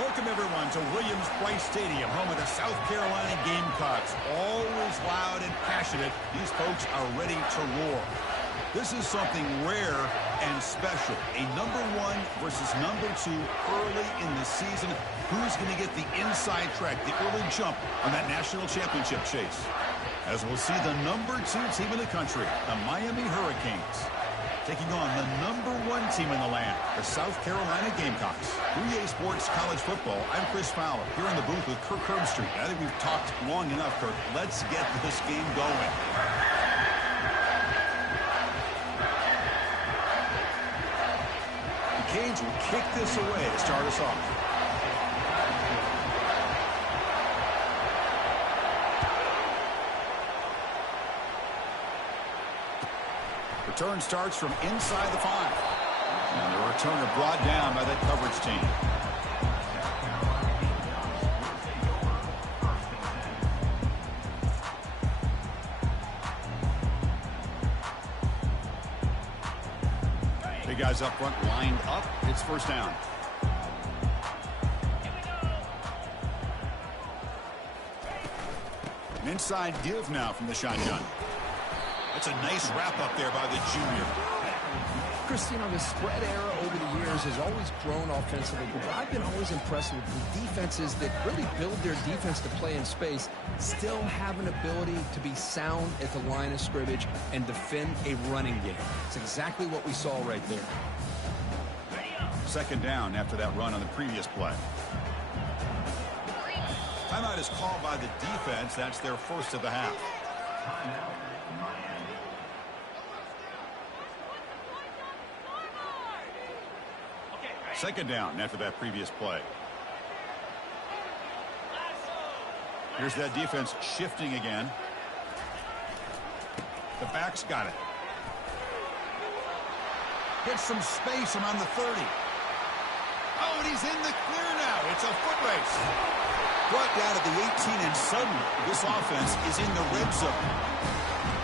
Welcome, everyone, to Williams-Brice Stadium, home of the South Carolina Gamecocks. Always loud and passionate, these folks are ready to roar. This is something rare and special. A #1 versus #2 early in the season. Who's going to get the inside track, the early jump on that national championship chase? As we'll see the #2 team in the country, the Miami Hurricanes, taking on the #1 team in the land, the South Carolina Gamecocks. 3A Sports College Football, I'm Chris Fowler, here in the booth with Kirk Herbstreit. I think we've talked long enough, Kirk. Let's get this game going. The Canes will kick this away to start us off. Return starts from inside the 5. And the returner brought down by that coverage team. Big guys up front lined up. It's first down. An inside give now from the shotgun. That's a nice wrap up there by the junior. Chris, you know, the spread era over the years has always grown offensively, but I've been always impressed with the defenses that really build their defense to play in space, still have an ability to be sound at the line of scrimmage and defend a running game. It's exactly what we saw right there. Second down after that run on the previous play. Timeout is called by the defense. That's their first of the half. Second down after that previous play. Here's that defense shifting again. The back's got it. Gets some space around the 30. Oh, and he's in the clear now. It's a foot race. Brought down at the 18, and suddenly this offense is in the red zone.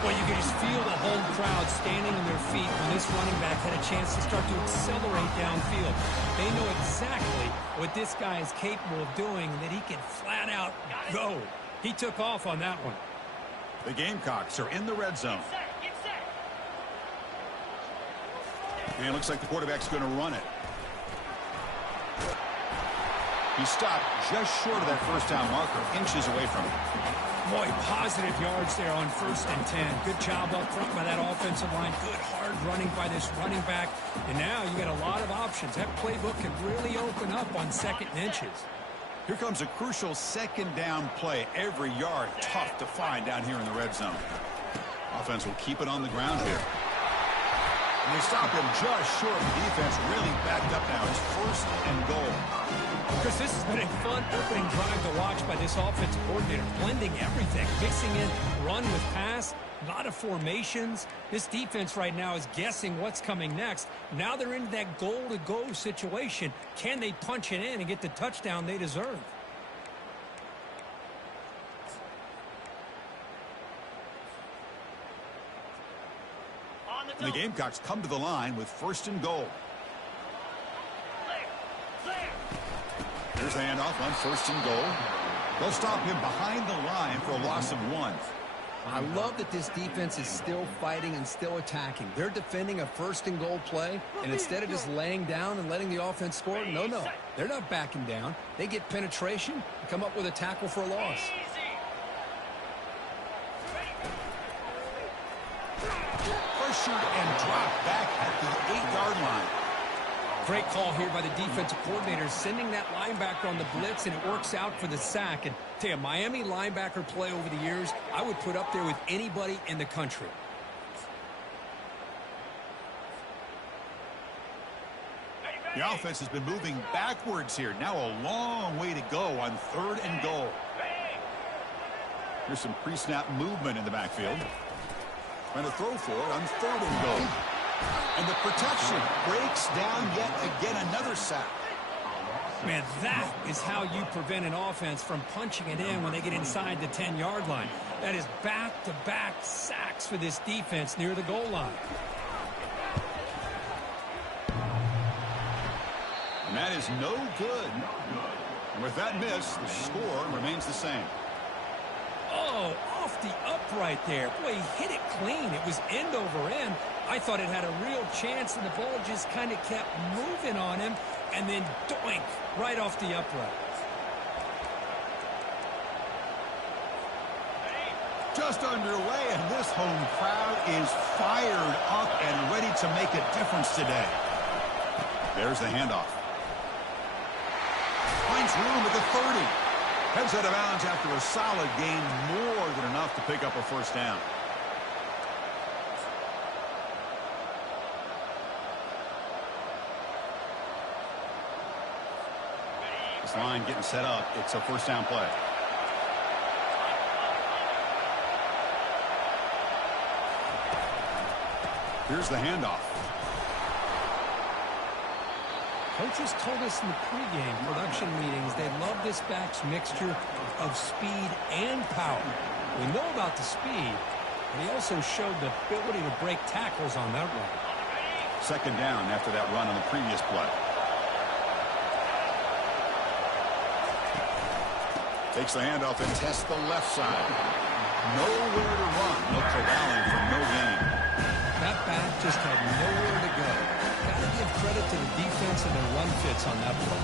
Well, you can just feel the home crowd standing on their feet when this running back had a chance to start to accelerate downfield. They know exactly what this guy is capable of doing, that he can flat out go. He took off on that one. The Gamecocks are in the red zone. And it looks like the quarterback's going to run it. He stopped just short of that first down marker, inches away from it. Boy, positive yards there on 1st and 10. Good job up front by that offensive line. Good hard running by this running back. And now you got a lot of options. That playbook can really open up on 2nd and inches. Here comes a crucial second down play. Every yard tough to find down here in the red zone. Offense will keep it on the ground here. And they stop him just short. The defense really backed up now. It's 1st and goal. Because this has been a fun opening drive to watch by this offensive coordinator, blending everything, mixing in run with pass, a lot of formations. This defense right now is guessing what's coming next. Now they're into that goal-to-go situation. Can they punch it in and get the touchdown they deserve? The Gamecocks come to the line with 1st and goal. Here's the handoff on 1st and goal. They'll stop him behind the line for a loss of 1. I love that this defense is still fighting and still attacking. They're defending a 1st and goal play, and instead of just laying down and letting the offense score, no. They're not backing down. They get penetration and come up with a tackle for a loss. Pressured and dropped back at the 8-yard line. Great call here by the defensive coordinator, sending that linebacker on the blitz, and it works out for the sack. And tell you, Miami linebacker play over the years, I would put up there with anybody in the country. The offense has been moving backwards here. Now a long way to go on 3rd and goal. Here's some pre-snap movement in the backfield. Trying to throw for it on 3rd and goal. And the protection breaks down yet again. Another sack. Man, that is how you prevent an offense from punching it in when they get inside the 10-yard line. That is back-to-back sacks for this defense near the goal line. And that is no good. And with that miss, the score remains the same. Oh, off the upright there. Boy, he hit it clean. It was end over end. I thought it had a real chance, and the ball just kind of kept moving on him, and then doink, right off the upright. Just underway, and this home crowd is fired up and ready to make a difference today. There's the handoff. Finds room at the 30. Heads out of bounds after a solid gain, more than enough to pick up a first down. This line getting set up. It's a first down play. Here's the handoff. Coaches told us in the pregame production meetings they love this back's mixture of speed and power. We know about the speed, but he also showed the ability to break tackles on that run. Second down after that run on the previous play. Takes the handoff and tests the left side. Nowhere to run. No corralling for no gain. That back just had nowhere to go. Got to give credit to the defense and their run fits on that play.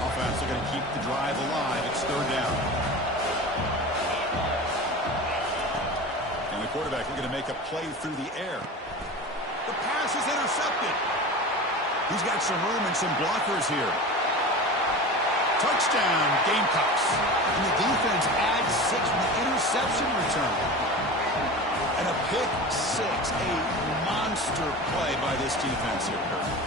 Offense are going to keep the drive alive. It's third down. And the quarterback looking to make a play through the air. The pass is intercepted. He's got some room and some blockers here. Touchdown, Gamecocks. And the defense adds 6 with the interception return. And a pick 6, a monster play by this defense here.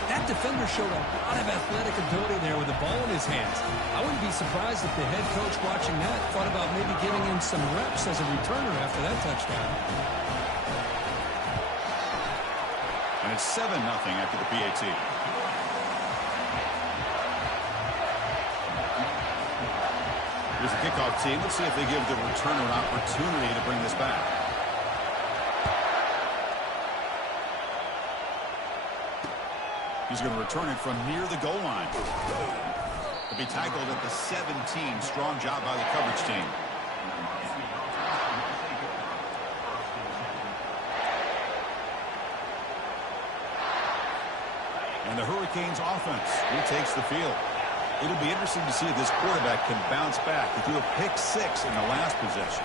That defender showed a lot of athletic ability there with the ball in his hands. I wouldn't be surprised if the head coach watching that thought about maybe giving him some reps as a returner after that touchdown. And it's 7-0 after the PAT. Here's the kickoff team. Let's see if they give the returner an opportunity to bring this back. He's going to return it from near the goal line. To be tackled at the 17. Strong job by the coverage team. And the Hurricanes offense retakes the field. It'll be interesting to see if this quarterback can bounce back. He threw a pick 6 in the last possession.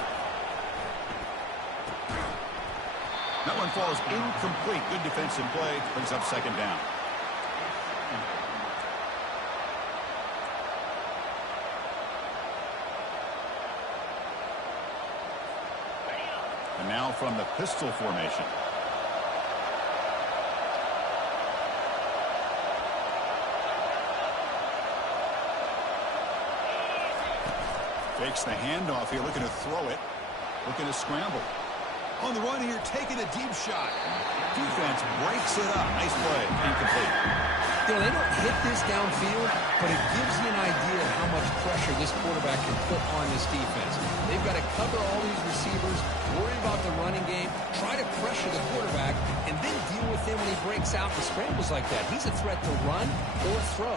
That one falls incomplete. Good defensive play. Brings up second down. And now from the pistol formation. Fakes the handoff here, looking to throw it. Looking to scramble. On the run here, taking a deep shot. Defense breaks it up. Nice play. Incomplete. You know, they don't hit this downfield, but it gives you an idea of how much pressure this quarterback can put on this defense. They've got to cover all these receivers, worry about the running game, try to pressure the quarterback, and then deal with him when he breaks out and scrambles like that. He's a threat to run or throw.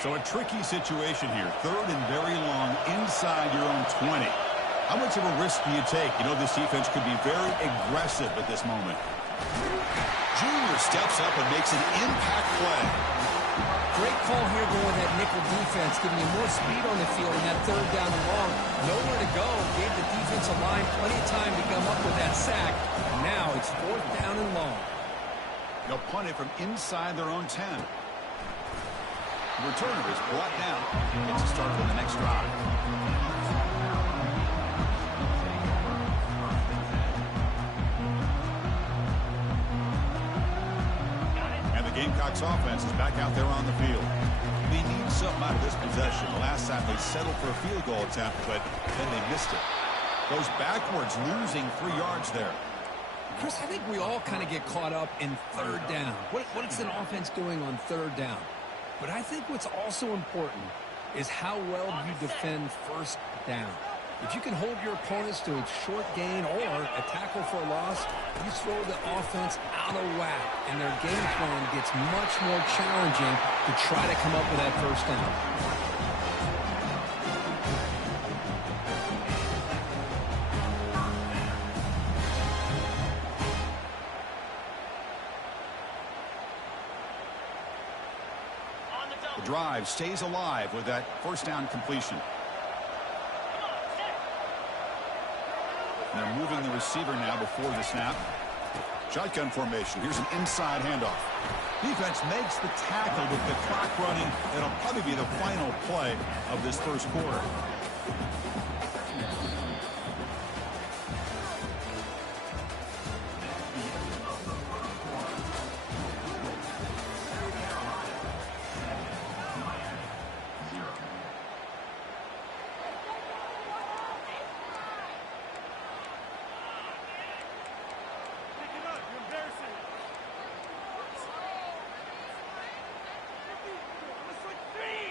So a tricky situation here. Third and very long inside your own 20. How much of a risk do you take? You know, this defense could be very aggressive at this moment. Junior steps up and makes an impact play. Great call here going that nickel defense, giving you more speed on the field in that third down and long. Nowhere to go. Gave the defensive line plenty of time to come up with that sack. Now it's fourth down and long. They'll punt it from inside their own 10. The returner is brought down. Gets a start on the next drive. And the Gamecocks offense is back out there on the field. They need something out of this possession. The last time they settled for a field goal attempt, but then they missed it. Goes backwards, losing 3 yards there. Chris, I think we all kind of get caught up in third down. What is an offense doing on third down? But I think what's also important is how well you defend first down. If you can hold your opponents to a short gain or a tackle for a loss, you throw the offense out of whack, and their game plan gets much more challenging to try to come up with that first down. The drive stays alive with that first down completion. And they're moving the receiver now before the snap. Shotgun formation. Here's an inside handoff. Defense makes the tackle with the clock running. That'll probably be the final play of this first quarter.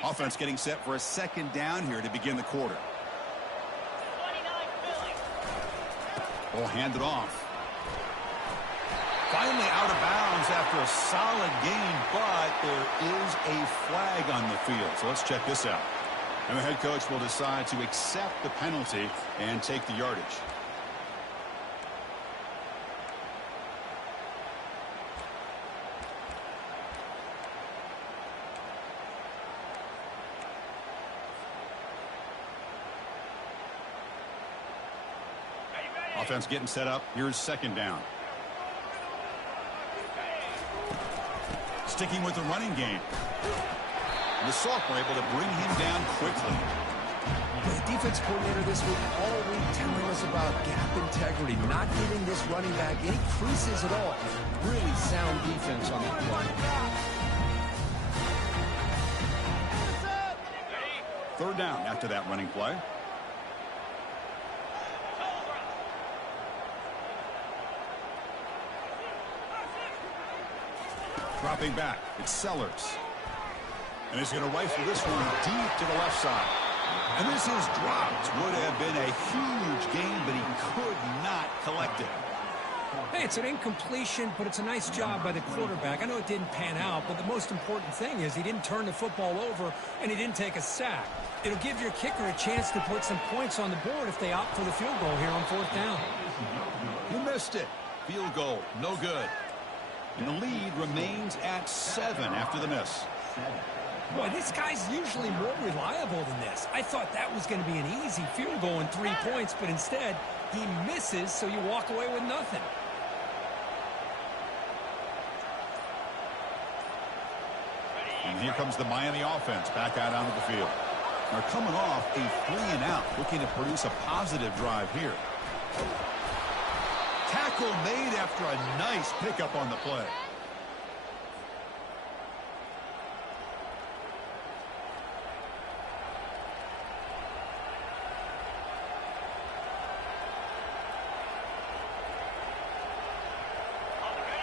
Offense getting set for a second down here to begin the quarter. Ball handed off. Finally out of bounds after a solid gain, but there is a flag on the field. So let's check this out. And the head coach will decide to accept the penalty and take the yardage. Offense getting set up. Here's second down. Sticking with the running game. And the Salk were able to bring him down quickly. The defense coordinator this week all week telling us about gap integrity, not giving this running back any creases at all. Really sound defense on that play. Third down after that running play. Dropping back, it's Sellers. And he's going to rifle this one deep to the left side. And this is dropped. Would have been a huge gain, but he could not collect it. Hey, it's an incompletion, but it's a nice job by the quarterback. I know it didn't pan out, but the most important thing is he didn't turn the football over and he didn't take a sack. It'll give your kicker a chance to put some points on the board if they opt for the field goal here on fourth down. He missed it. Field goal, no good. And the lead remains at 7 after the miss. Boy, this guy's usually more reliable than this. I thought that was going to be an easy field goal and 3 points, but instead he misses, so you walk away with nothing. And here comes the Miami offense back out onto the field. They're coming off a 3-and-out, looking to produce a positive drive here. Tackle made after a nice pickup on the play.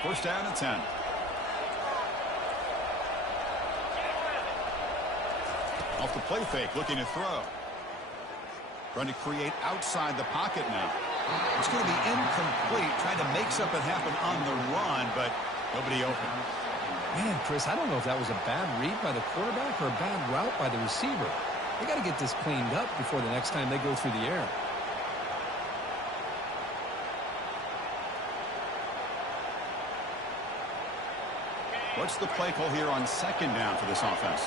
First down and 10. Off the play fake, looking to throw. Trying to create outside the pocket now. It's going to be incomplete, trying to make something happen on the run, but nobody open. Man, Chris, I don't know if that was a bad read by the quarterback or a bad route by the receiver. They got to get this cleaned up before the next time they go through the air. What's the play call here on second down for this offense?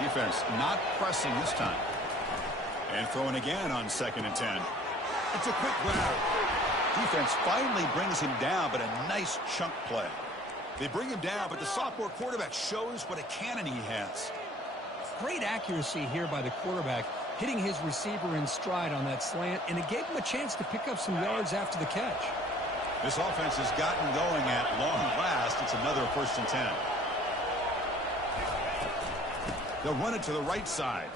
Defense not pressing this time. And throwing again on second and 10. It's a quick grab. Defense finally brings him down, but a nice chunk play. They bring him down, but the sophomore quarterback shows what a cannon he has. Great accuracy here by the quarterback, hitting his receiver in stride on that slant, and it gave him a chance to pick up some yards after the catch. This offense has gotten going at long last. It's another first and 10. They'll run it to the right side.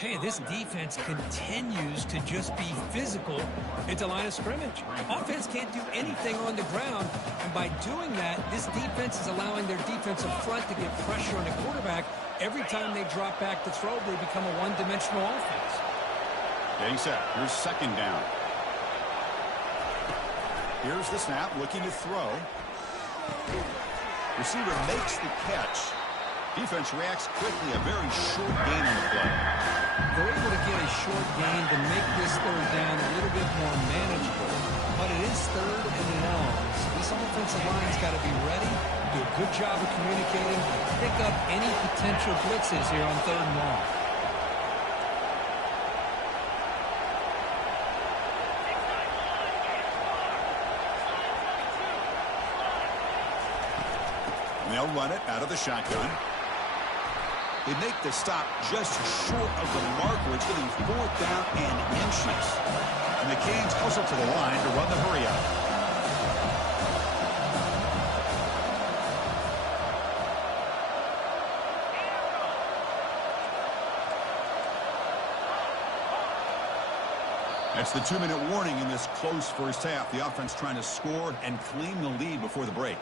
Tell you, this defense continues to just be physical at the line of scrimmage. Offense can't do anything on the ground, and by doing that, this defense is allowing their defensive front to get pressure on the quarterback. Every time they drop back to throw, they become a one-dimensional offense. Getting set. Here's second down. Here's the snap, looking to throw. Receiver makes the catch. Defense reacts quickly. A very short gain on the play. They're able to get a short gain to make this third down a little bit more manageable. But it is third and long. So this offensive line's got to be ready, do a good job of communicating, pick up any potential blitzes here on third and long. And they'll run it out of the shotgun. They make the stop just short of the marker. It's getting 4th down and inches. And the Canes hustle to the line to run the hurry up. That's the 2-minute warning in this close first half. The offense trying to score and claim the lead before the break.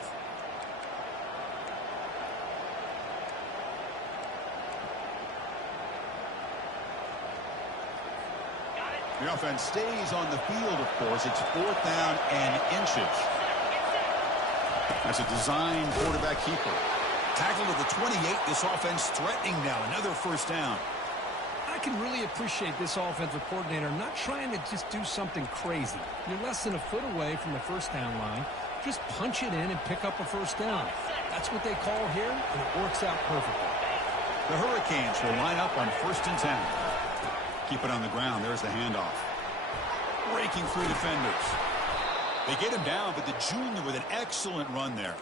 The offense stays on the field, of course. It's 4th down and inches. That's a design quarterback keeper. Tackle to the 28. This offense threatening now. Another first down. I can really appreciate this offensive coordinator not trying to just do something crazy. You're less than a foot away from the first down line. Just punch it in and pick up a first down. That's what they call here, and it works out perfectly. The Hurricanes will line up on 1st and 10. Keep it on the ground. There's the handoff. Breaking through defenders. They get him down, but the junior with an excellent run there.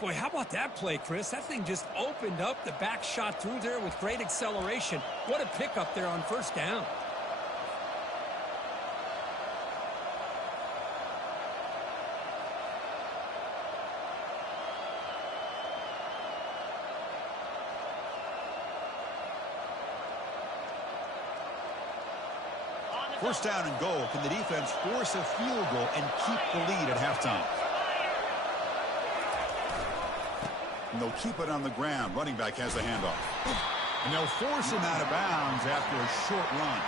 Boy, how about that play, Chris? That thing just opened up. The back shot through there with great acceleration. What a pickup there on first down. First down and goal. Can the defense force a field goal and keep the lead at halftime? And they'll keep it on the ground. Running back has the handoff. And they'll force him out of bounds after a short run.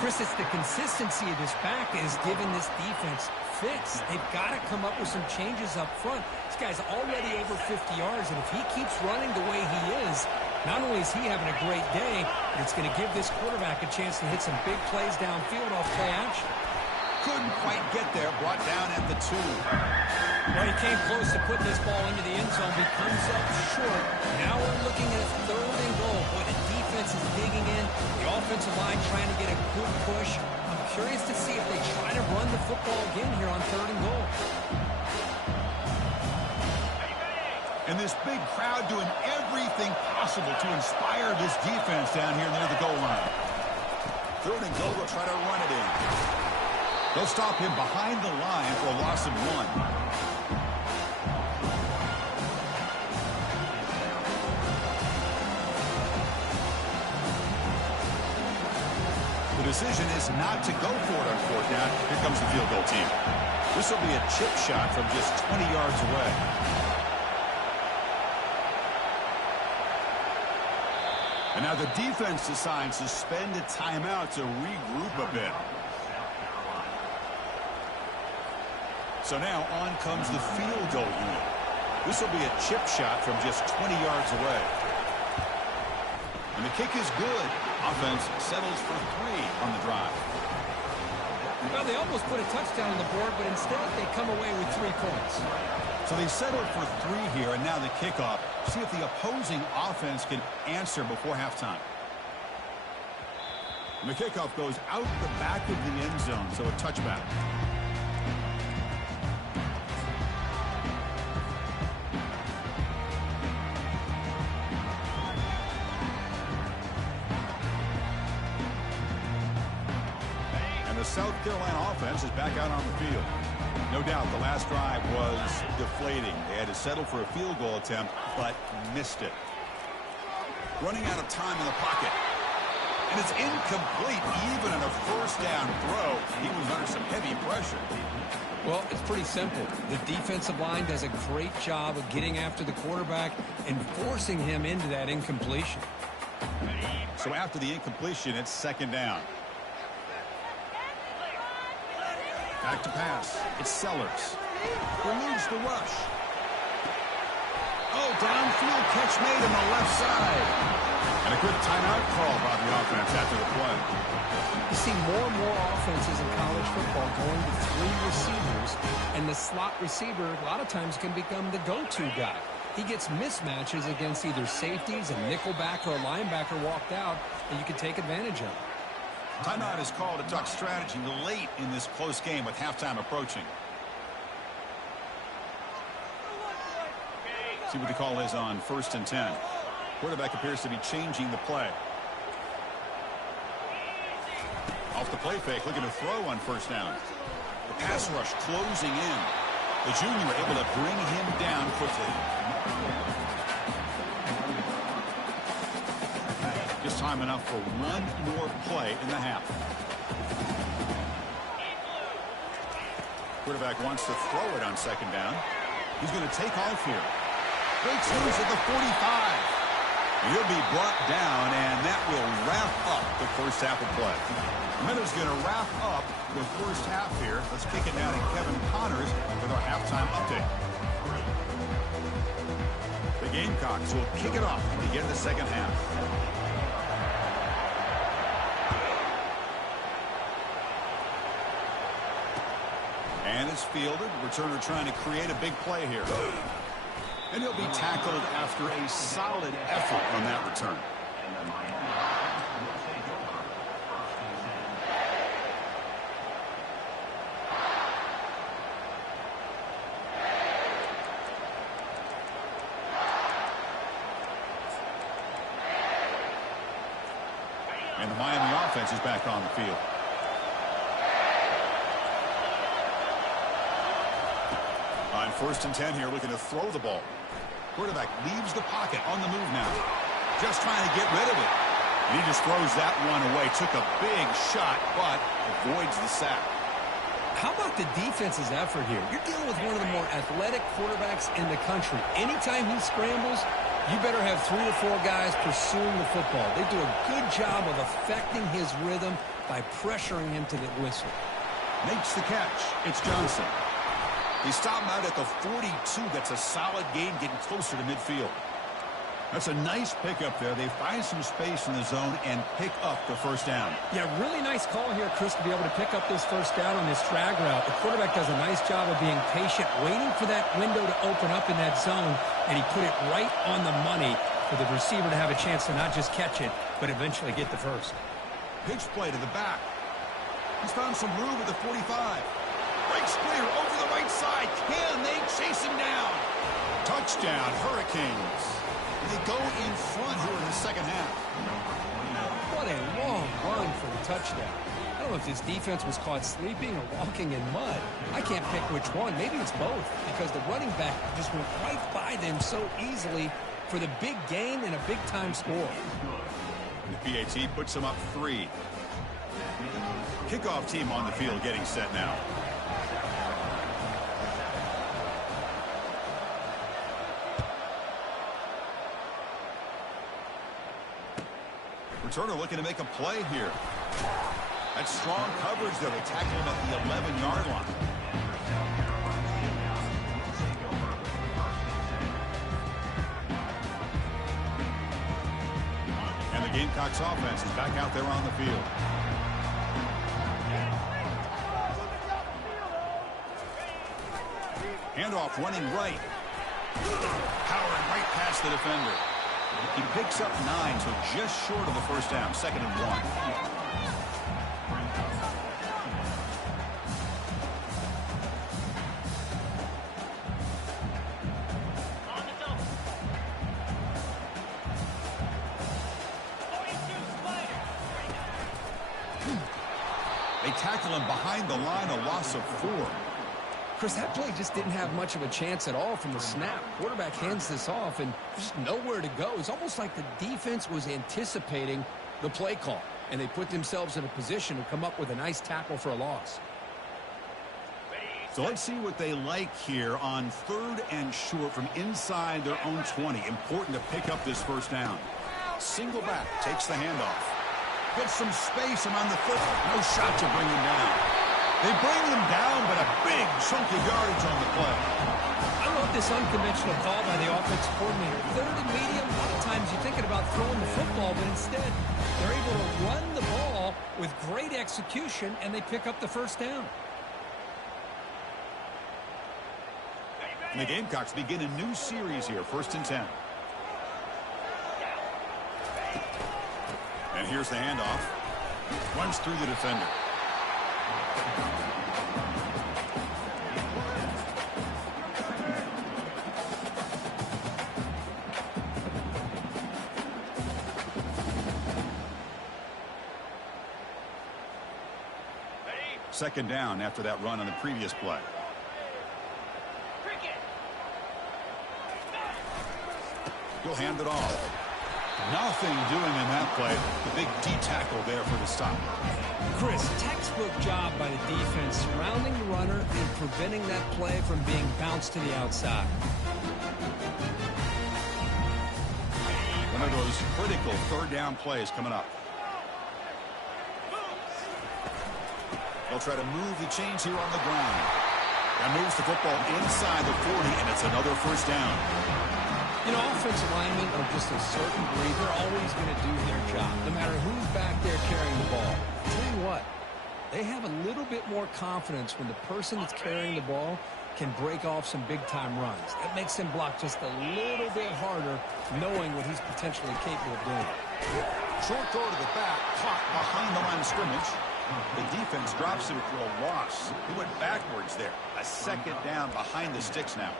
Chris, it's the consistency of this back that has given this defense fits. They've got to come up with some changes up front. This guy's already over 50 yards, and if he keeps running the way he is, not only is he having a great day, but it's going to give this quarterback a chance to hit some big plays downfield off play action. Couldn't quite get there. Brought down at the 2. Well, he came close to putting this ball into the end zone, but he comes up short. Now we're looking at 3rd and goal. Boy, the defense is digging in. The offensive line trying to get a good push. I'm curious to see if they try to run the football again here on 3rd and goal. And this big crowd doing everything possible to inspire this defense down here near the goal line. 3rd and goal, they'll try to run it in. They'll stop him behind the line for a loss of 1. The decision is not to go for it on 4th down. Here comes the field goal team. This will be a chip shot from just 20 yards away. And now the defense decides to spend a timeout to regroup a bit. So now on comes the field goal unit. This will be a chip shot from just 20 yards away. And the kick is good. Offense settles for 3 on the drive. Well, they almost put a touchdown on the board, but instead they come away with 3 points. So they settled for 3 here, and now the kickoff. See if the opposing offense can answer before halftime. And the kickoff goes out the back of the end zone, so a touchback. The South Carolina offense is back out on the field. No doubt the last drive was deflating. They had to settle for a field goal attempt, but missed it. Running out of time in the pocket. And it's incomplete even on a first down throw. He was under some heavy pressure. Well, it's pretty simple. The defensive line does a great job of getting after the quarterback and forcing him into that incompletion. So after the incompletion, it's second down. Back to pass. It's Sellers. Eludes the rush. Oh, downfield catch made on the left side. And a quick timeout call by the offense after the play. You see more and more offenses in college football going to 3 receivers, and the slot receiver a lot of times can become the go-to guy. He gets mismatches against either safeties, a nickelback, or a linebacker walked out, and you can take advantage of. Timeout is called to talk strategy late in this close game with halftime approaching. See what the call is on 1st and 10. Quarterback appears to be changing the play. Off the play fake, looking to throw on 1st down. The pass rush closing in. The junior able to bring him down quickly. Just time enough for one more play in the half. Quarterback wants to throw it on 2nd down. He's going to take off here. Breaks loose at the 45. He'll be brought down, and that will wrap up the first half of play. Miller's going to wrap up the first half here. Let's kick it down to Kevin Connors with our halftime update. The Gamecocks will kick it off to begin the second half. And it's fielded. Returner trying to create a big play here. And he'll be tackled after a solid effort on that return. And the Miami offense is back on the field. On 1st and 10 here, looking to throw the ball. Quarterback leaves the pocket on the move now. Just trying to get rid of it. And he just throws that one away. Took a big shot, but avoids the sack. How about the defense's effort here? You're dealing with one of the more athletic quarterbacks in the country. Anytime he scrambles, you better have 3 or 4 guys pursuing the football. They do a good job of affecting his rhythm by pressuring him to the whistle. Makes the catch. It's Johnson. He stopped out at the 42. That's a solid gain, getting closer to midfield. That's a nice pickup there. They find some space in the zone and pick up the first down. Yeah, really nice call here, Chris, to be able to pick up this first down on this drag route. The quarterback does a nice job of being patient, waiting for that window to open up in that zone, and he put it right on the money for the receiver to have a chance to not just catch it, but eventually get the first. Pitch play to the back. He's found some room at the 45. Breaks clear over the right side. Can they chase him down? Touchdown, Hurricanes. They go in front here in the second half. What a long run for the touchdown. I don't know if this defense was caught sleeping or walking in mud. I can't pick which one. Maybe it's both, because the running back just went right by them so easily for the big gain and a big-time score. And the PAT puts them up 3. Kickoff team on the field getting set now. Returner looking to make a play here. That's strong coverage there. They tackle him at the 11-yard line. And the Gamecocks offense is back out there on the field. Handoff running right. Powering right past the defender. He picks up 9, so just short of the first down. 2nd and 1. They tackle him behind the line, a loss of 4. Chris, that play just didn't have much of a chance at all from the snap. Quarterback hands this off, and just nowhere to go. It's almost like the defense was anticipating the play call, and they put themselves in a position to come up with a nice tackle for a loss. So let's see what they like here on 3rd and short from inside their own 20. Important to pick up this first down. Single back, takes the handoff. Gets some space around the foot. No shot to bring him down. They bring him down, but a big chunk of yardage on the play. I love this unconventional call by the offensive coordinator. 3rd and medium, a lot of times you're thinking about throwing the football, but instead they're able to run the ball with great execution, and they pick up the first down. And the Gamecocks begin a new series here, 1st and 10. And here's the handoff. Runs through the defender. Second down after that run on the previous play. He'll hand it off. Nothing doing in that play. The big D tackle there for the stop. Chris, textbook job by the defense surrounding the runner and preventing that play from being bounced to the outside. One of those critical 3rd down plays coming up. They'll try to move the chains here on the ground. That moves the football inside the 40, and it's another first down. You know, offensive linemen are just a certain breed. They're always going to do their job, no matter who's back there carrying the ball. I'll tell you what, they have a little bit more confidence when the person that's carrying the ball can break off some big-time runs. That makes them block just a little bit harder, knowing what he's potentially capable of doing. Short throw to the back, caught behind the line of scrimmage. The defense drops him for a loss. He went backwards there. A 2nd down behind the sticks now.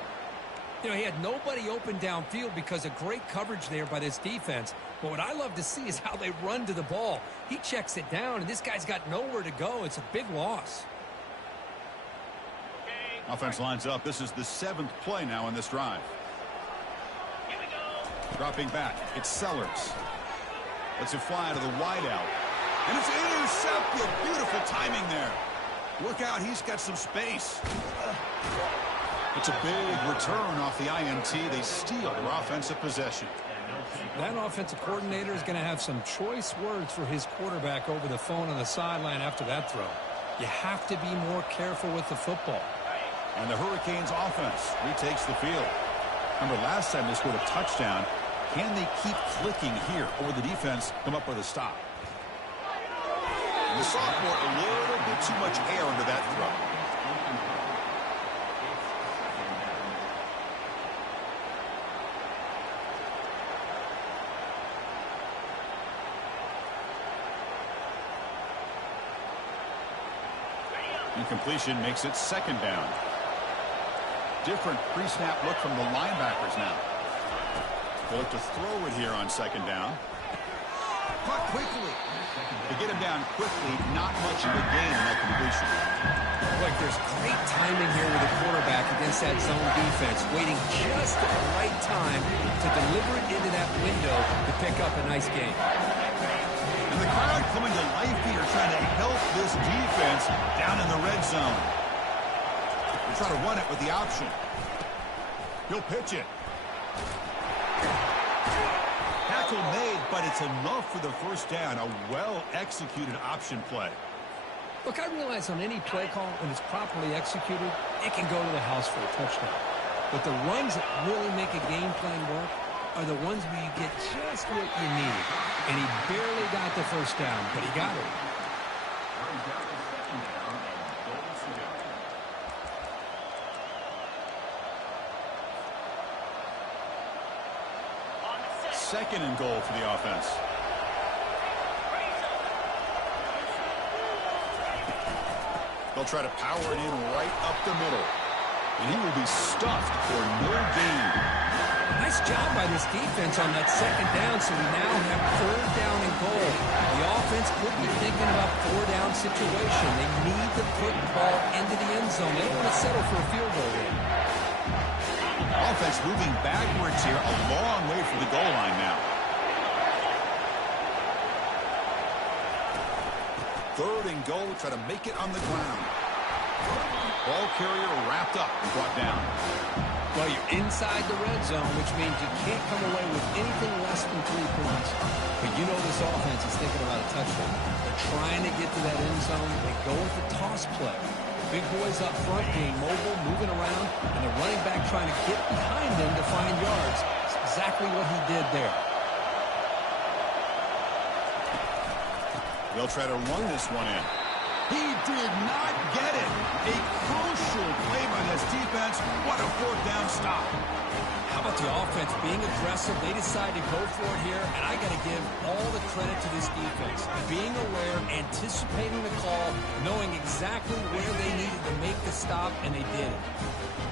You know, he had nobody open downfield because of great coverage there by this defense. But what I love to see is how they run to the ball. He checks it down, and this guy's got nowhere to go. It's a big loss. Offense lines up. This is the 7th play now in this drive. Here we go. Dropping back. It's Sellers. Lets it fly to the wideout. And it's intercepted. Beautiful timing there. Look out. He's got some space. It's a big return off the INT. They steal their offensive possession. That offensive coordinator is going to have some choice words for his quarterback over the phone on the sideline after that throw. You have to be more careful with the football. And the Hurricanes offense retakes the field. Remember, last time they scored a touchdown. Can they keep clicking here, or will the defense come up with a stop? And the sophomore, a little bit too much air under that throw. Incompletion makes it 2nd down. Different pre-snap look from the linebackers now. They'll look to throw it here on 2nd down. Caught quickly. To get him down quickly, not much of a gain in that completion. Like there's great timing here with the quarterback against that zone defense, waiting just at the right time to deliver it into that window to pick up a nice gain. And the crowd coming to life here, trying to help this defense down in the red zone. They try to run it with the option. He'll pitch it. Tackle made, but it's enough for the first down. A well-executed option play. Look, I realize on any play call, when it's properly executed, it can go to the house for a touchdown. But the runs that really make a game plan work are the ones where you get just what you need. And he barely got the first down, but he got it. Second and goal for the offense. They'll try to power it in right up the middle. And he will be stuffed for no gain. Nice job by this defense on that 2nd down, so we now have 3rd down and goal. The offense could be thinking about 4-down situation. They need to put the ball into the end zone. They don't want to settle for a field goal here. Offense moving backwards here, a long way from the goal line now. 3rd and goal. Try to make it on the ground. Ball carrier wrapped up and brought down. Well, you're inside the red zone, which means you can't come away with anything less than 3 points. But you know this offense is thinking about a touchdown. They're trying to get to that end zone. They go with the toss play. Big boys up front being mobile, moving around, and the running back trying to get behind them to find yards. It's exactly what he did there. They'll try to run this one in. He did not get it. A crucial play by this defense. What a 4th down stop. How about the offense being aggressive? They decide to go for it here, and I got to give all the credit to this defense. Being aware, anticipating the call, knowing exactly where they needed to make the stop, and they did it.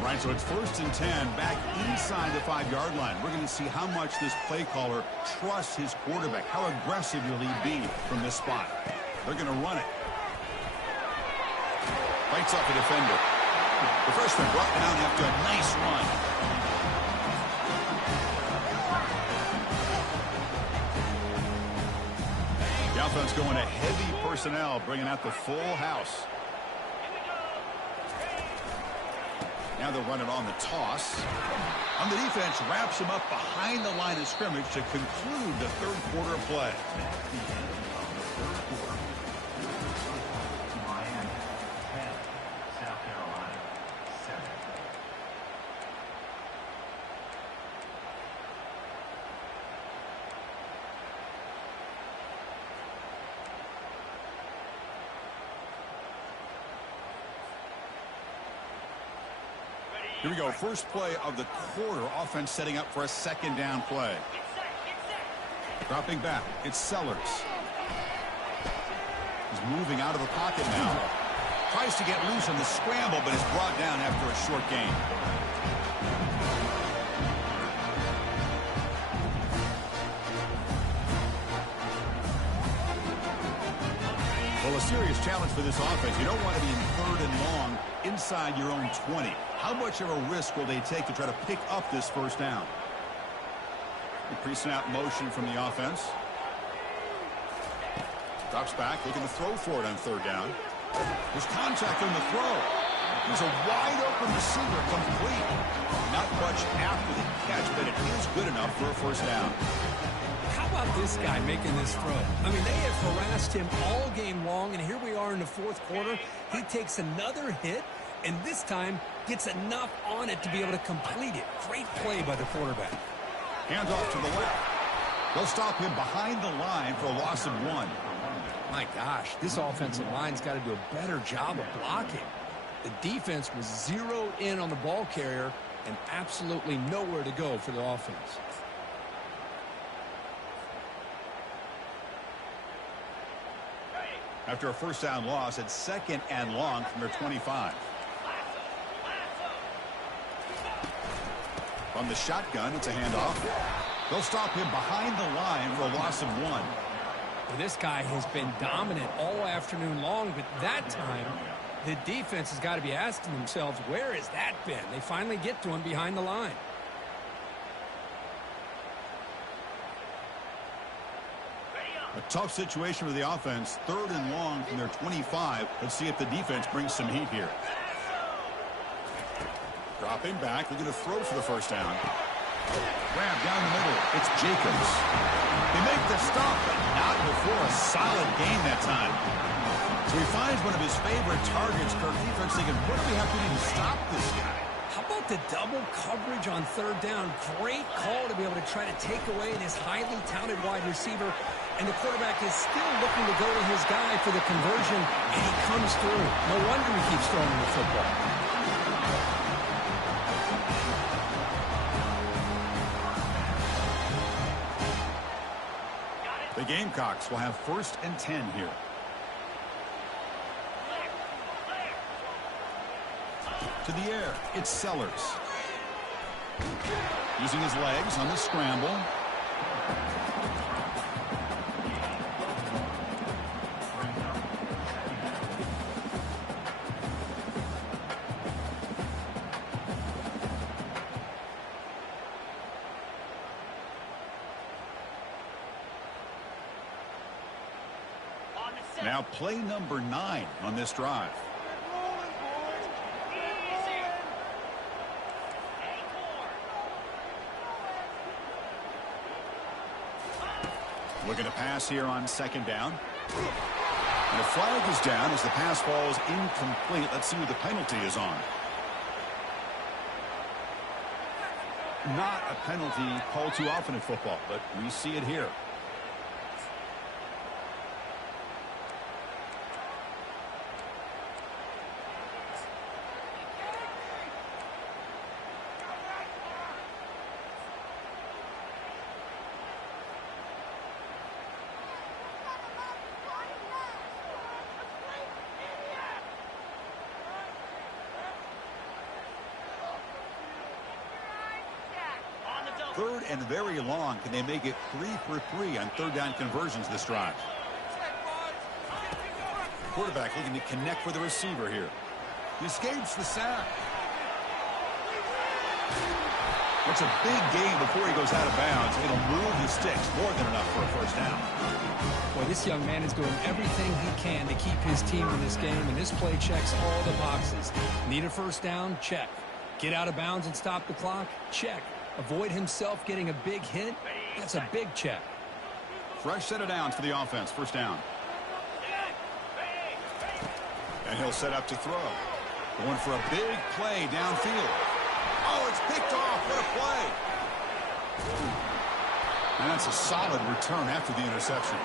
Right, so it's 1st and 10, back inside the 5-yard line. We're going to see how much this play caller trusts his quarterback. How aggressive will he be from this spot? They're going to run it. Fights off a defender. The freshman brought down after a nice run. The offense going to heavy personnel, bringing out the full house. Now they'll run it on the toss. On the defense, wraps him up behind the line of scrimmage to conclude the 3rd quarter play. Here we go. First play of the quarter. Offense setting up for a 2nd down play. Dropping back. It's Sellers. He's moving out of the pocket now. Tries to get loose on the scramble, but is brought down after a short gain. Well, a serious challenge for this offense. You don't want to be in 3rd and long inside your own 20. How much of a risk will they take to try to pick up this 1st down? The pre-snap motion from the offense. Drops back, looking to throw for it on 3rd down. There's contact on the throw. There's a wide open receiver, complete. Not much after the catch, but it is good enough for a 1st down. How about this guy making this throw? I mean, they have harassed him all game long, and here we are in the 4th quarter. He takes another hit, and this time gets enough on it to be able to complete it. Great play by the quarterback. Hands off to the left. They'll stop him behind the line for a loss of 1. My gosh, this offensive line's got to do a better job of blocking. The defense was zeroed in on the ball carrier and absolutely nowhere to go for the offense. After a 1st down loss, it's 2nd and long from their 25. From the shotgun, it's a handoff. They'll stop him behind the line for a loss of 1. Well, this guy has been dominant all afternoon long, but that time the defense has got to be asking themselves, where has that been? They finally get to him behind the line. A tough situation for the offense. 3rd and long from their 25. Let's see if the defense brings some heat here. Dropping back, looking to throw for the 1st down. Grab down the middle. It's Jacobs. They make the stop, but not before a solid gain that time. So he finds one of his favorite targets. Kirk defense thinking, what do we have to do to stop this guy? How about the double coverage on 3rd down? Great call to be able to try to take away this highly touted wide receiver. And the quarterback is still looking to go to his guy for the conversion, and he comes through. No wonder he keeps throwing the football. The Gamecocks will have 1st and 10 here. To the air, it's Sellers. Using his legs on the scramble. Now play number 9 on this drive. Looking to pass here on second down. And the flag is down as the pass falls incomplete. Let's see who the penalty is on. Not a penalty called too often in football, but we see it here. Third and very long. Can they make it 3 for 3 on third down conversions this drive? Quarterback looking to connect with the receiver here. He escapes the sack. It's a big gain before he goes out of bounds. It'll move the sticks more than enough for a first down. Boy, this young man is doing everything he can to keep his team in this game, and this play checks all the boxes. Need a first down? Check. Get out of bounds and stop the clock? Check. Avoid himself getting a big hit? That's a big check. Fresh set of downs for the offense. First down. And he'll set up to throw. Going for a big play downfield. Oh, it's picked off. What a play. And that's a solid return after the interception.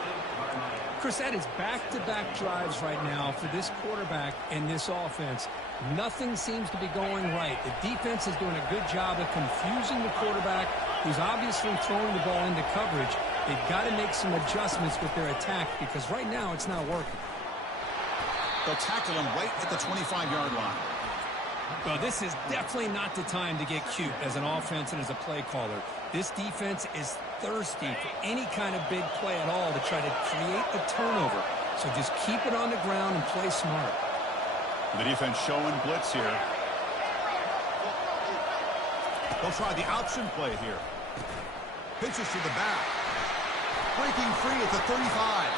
Chris, that is back-to-back drives right now for this quarterback and this offense. Nothing seems to be going right. The defense is doing a good job of confusing the quarterback, who's obviously throwing the ball into coverage. They've got to make some adjustments with their attack because right now it's not working. They'll tackle him right at the 25-yard line. Well, this is definitely not the time to get cute as an offense and as a play caller. This defense is thirsty for any kind of big play at all to try to create a turnover. So just keep it on the ground and play smart. The defense showing blitz here. They'll try the option play here. Pitches to the back. Breaking free at the 35.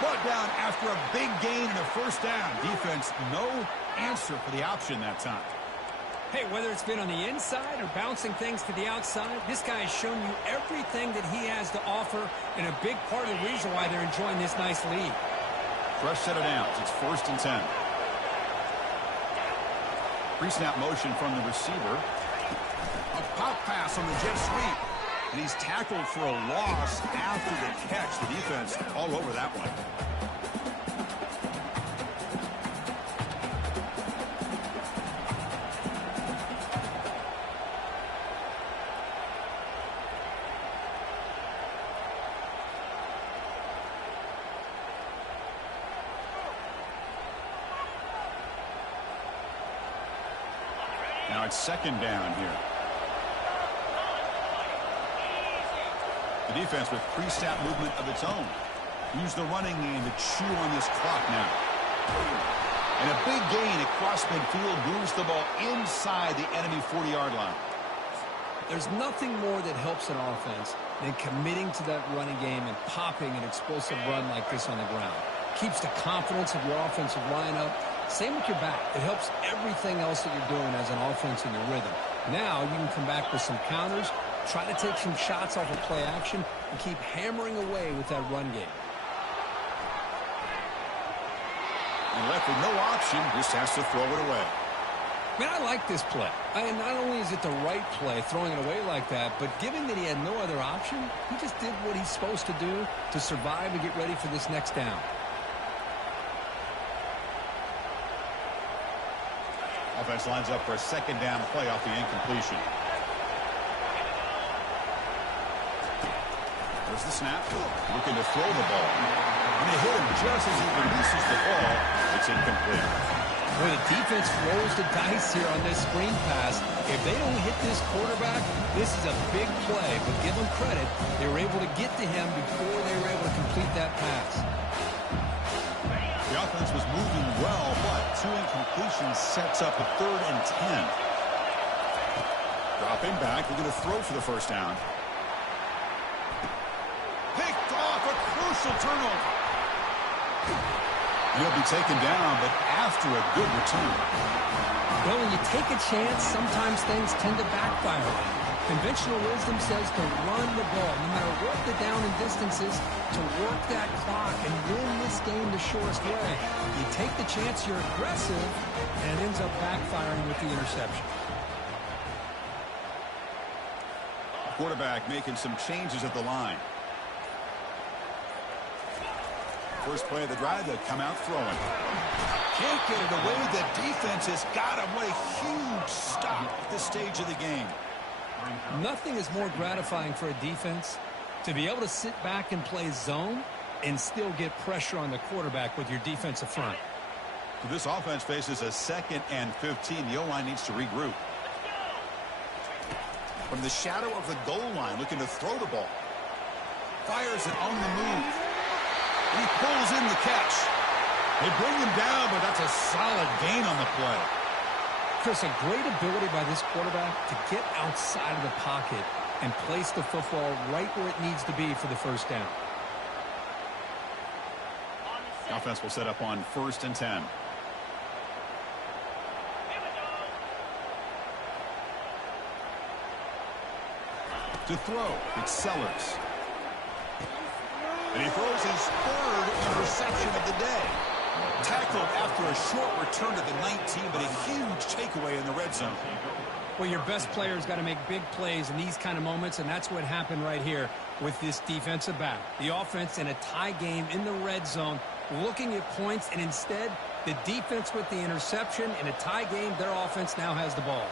Brought down after a big gain and a first down. Defense, no answer for the option that time. Hey, whether it's been on the inside or bouncing things to the outside, this guy has shown you everything that he has to offer, and a big part of the reason why they're enjoying this nice lead. Fresh set of downs. It's 1st and 10. Pre-snap motion from the receiver. A pop pass on the jet sweep. And he's tackled for a loss after the catch. The defense all over that one. Now it's second down here. The defense with pre-snap movement of its own. Use the running game to chew on this clock now. And a big gain across midfield moves the ball inside the enemy 40-yard line. There's nothing more that helps an offense than committing to that running game and popping an explosive run like this on the ground. Keeps the confidence of your offensive lineup. Same with your back. It helps everything else that you're doing as an offense in your rhythm. Now you can come back with some counters, try to take some shots off of play action, and keep hammering away with that run game. And left with no option, just has to throw it away. Man, I like this play. Not only is it the right play, throwing it away like that, but given that he had no other option, he just did what he's supposed to do to survive and get ready for this next down. Offense lines up for a second down play off the incompletion. There's the snap. Looking to throw the ball. And they hit him just as he releases the ball. It's incomplete. Boy, the defense rolls the dice here on this screen pass. If they don't hit this quarterback, this is a big play. But give them credit, they were able to get to him before they were able to complete that pass. The offense was moving well, but 2 incompletions sets up a 3rd and 10. Dropping back, looking to throw for the first down. Picked off, a crucial turnover. He'll be taken down, but after a good return. Well, when you take a chance, sometimes things tend to backfire. Conventional wisdom says to run the ball, no matter what the down and distance is, to work that clock and win this game the shortest way. You take the chance, you're aggressive, and it ends up backfiring with the interception. Quarterback making some changes at the line. First play of the drive, they come out throwing. Can't get it away. The defense has got him. What a huge stop at this stage of the game. Nothing is more gratifying for a defense to be able to sit back and play zone and still get pressure on the quarterback with your defensive front. So this offense faces a 2nd and 15. The O-line needs to regroup. From the shadow of the goal line, looking to throw the ball. Fires it on the move. He pulls in the catch. They bring him down, but that's a solid gain on the play. Chris, a great ability by this quarterback to get outside of the pocket and place the football right where it needs to be for the first down. The offense will set up on 1st and 10. To throw, it's Sellers. And he throws his 3rd interception of the day. Tackled after a short return to the 19, but a huge takeaway in the red zone. Well, your best player's got to make big plays in these kind of moments, and that's what happened right here with this defensive back. The offense in a tie game in the red zone, looking at points, and instead, the defense with the interception. In a tie game, their offense now has the ball.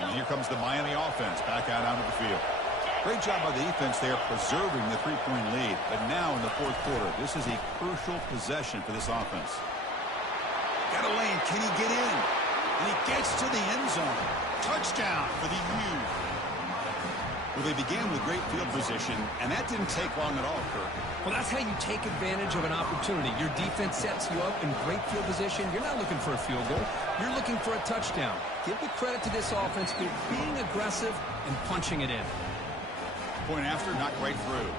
And here comes the Miami offense back out onto the field. Great job by the defense there preserving the 3-point lead. But now in the 4th quarter, this is a crucial possession for this offense. Got a lane. Can he get in? And he gets to the end zone. Touchdown for the U. Well, they began with great field position, and that didn't take long at all, Kirk. Well, that's how you take advantage of an opportunity. Your defense sets you up in great field position. You're not looking for a field goal. You're looking for a touchdown. Give the credit to this offense for being aggressive and punching it in. Point after, not quite through.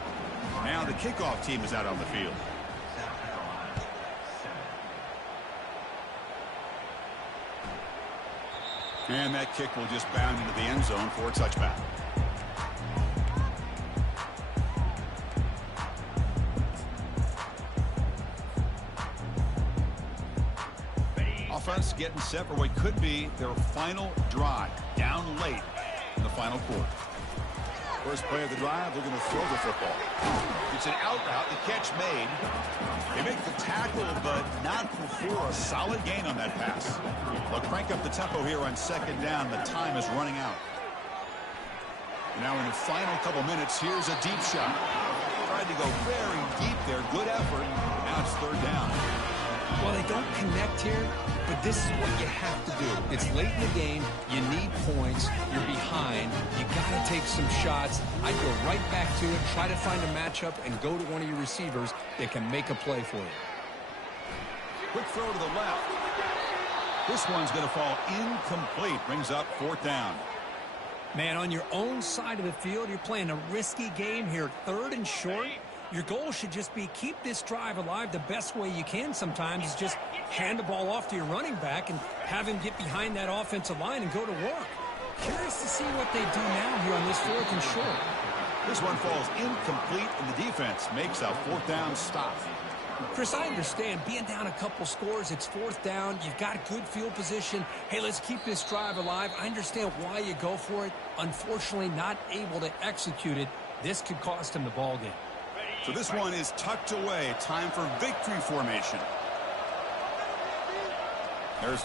Now the kickoff team is out on the field. And that kick will just bound into the end zone for a touchback. Offense getting set for what could be their final drive. Down late in the final quarter. First play of the drive, they're going to throw the football. It's an out route, the catch made. They make the tackle, but not before a solid gain on that pass. They'll crank up the tempo here on 2nd down. The time is running out. Now in the final couple minutes, here's a deep shot. Tried to go very deep there. Good effort. Now it's 3rd down. Well, they don't connect here, but this is what you have to do. It's late in the game. You need points. You're behind. You got to take some shots. I'd go right back to it, try to find a matchup, and go to one of your receivers that can make a play for you. Quick throw to the left. This one's going to fall incomplete. Brings up 4th down. Man, on your own side of the field, you're playing a risky game here. 3rd and short. Your goal should just be keep this drive alive. The best way you can sometimes is just hand the ball off to your running back and have him get behind that offensive line and go to work. Curious to see what they do now here on this 4th and short. This one falls incomplete, and the defense makes a 4th down stop. Chris, I understand being down a couple scores, it's 4th down. You've got good field position. Hey, let's keep this drive alive. I understand why you go for it. Unfortunately, not able to execute it. This could cost him the ball game. So this one is tucked away. Time for victory formation. There's the